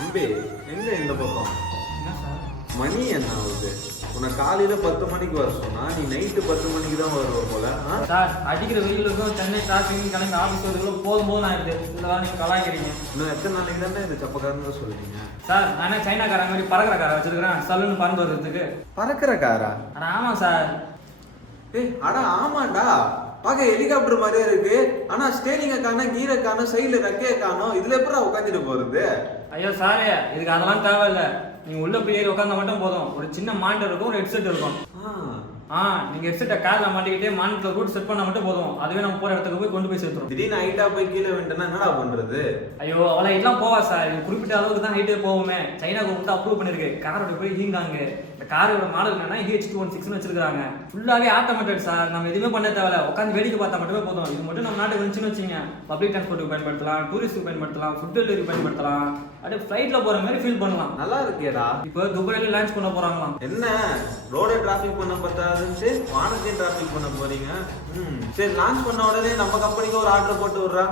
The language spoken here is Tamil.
தம்பி எங்க இந்த பக்கம் என்ன சார்? மணி என்ன ஆகுது? உன்னை காலையில 10 மணிக்கு வர சொன்னா நீ நைட்டு 10 மணிக்கு தான் வருவ போல. சார் அடிக்கிற வெயிலுக்கும் சென்னை டிராஃபிக் கிளம்பி ஆஃபீஸ் வரதுக்குள்ள போதும் ஆயிடுது. இதெல்லாம் நீங்க கலாய்க்கிறீங்க. இன்னும் எத்தனை நாளைக்கு தானே இந்த சப்பக்காரன்னு சொல்றீங்க? சார் நான் என்ன சைனாக்காரன் மாதிரி பறக்கிற காரை வச்சிருக்கிறேன் சல்லுன்னு பறந்து வர்றதுக்கு. பறக்கிற காரா? ஆனா ஆமா சார். அட ஆமாண்டா, பார்க்க ஹெலிகாப்டர் மாதிரியே இருக்கு. ஆனா ஸ்டேரிங்க காணோம், கீரை காணோம், சைடுல ரெக்கைய காணோம். இதுல எப்படி உட்காந்துட்டு போறது? ஐயோ சார், இதுக்கு அதெல்லாம் தேவையில்லை. நீங்க உள்ள போய் ஏறி உட்காந்தா மட்டும் போதும். ஒரு சின்ன மானிட்டர் இருக்கும், ஒரு ஹெட்செட் இருக்கும். நீங்க ஹெட்செட்டை காதுல மாட்டிக்கிட்டே மானிட்டர் ரூட் செட் பண்ணா மட்டும் போதும். அதுவே நம்ம போற இடத்துக்கு போய் கொண்டு போய் சேர்த்துரும். திடீர்னு ஹைட்டா போய் கீழே வேண்டாம் என்னடா பண்றது? ஐயோ அவ்வளோ இதெல்லாம் போவா சார். இது குறிப்பிட்ட அளவுக்கு தான் ஹைட்டே போகுமே. சைனா கவர்மெண்ட் அப்ரூவ் பண்ணிருக்கு. காரோட போய் ஹீங்காங்க. இந்த காரோட மாடல் என்னன்னா EH216 வச்சிருக்காங்க. ஃபுல்லாவே ஆட்டோமேட்டட் சார். நம்ம எதுவுமே பண்ண தேவையில்ல. உட்காந்து வேடிக்கை பார்த்தா மட்டுமே போதும். இது மட்டும் நம்ம நாட்டுக்கு வந்துச்சுன்னு வச்சுங்க, பப்ளிக் டிரான்ஸ்போர்ட்டுக்கு பயன்படுத்தலாம், டூரிஸ்ட்டுக்கு பயன்படுத்தலாம், ஃபுட் டெலிவரி பயன்படுத்தலாம். அப்படியே ஃப்ளைட்ல போற மாதிரி ஃபீல் பண்ணலாம். நல்லா இருக்கேடா. இப்போ துபாயில லான்ச் பண்ண போறாங்களாம். என்ன ரோட டிராஃபிக் பண்ண பத்தாதுன்னு வானத்தையும் டிராஃபிக் பண்ண போறீங்க? சரி, லான்ச் பண்ண உடனே நம்ம கம்பெனிக்கு ஒரு ஆர்டர் போட்டு விடுறா.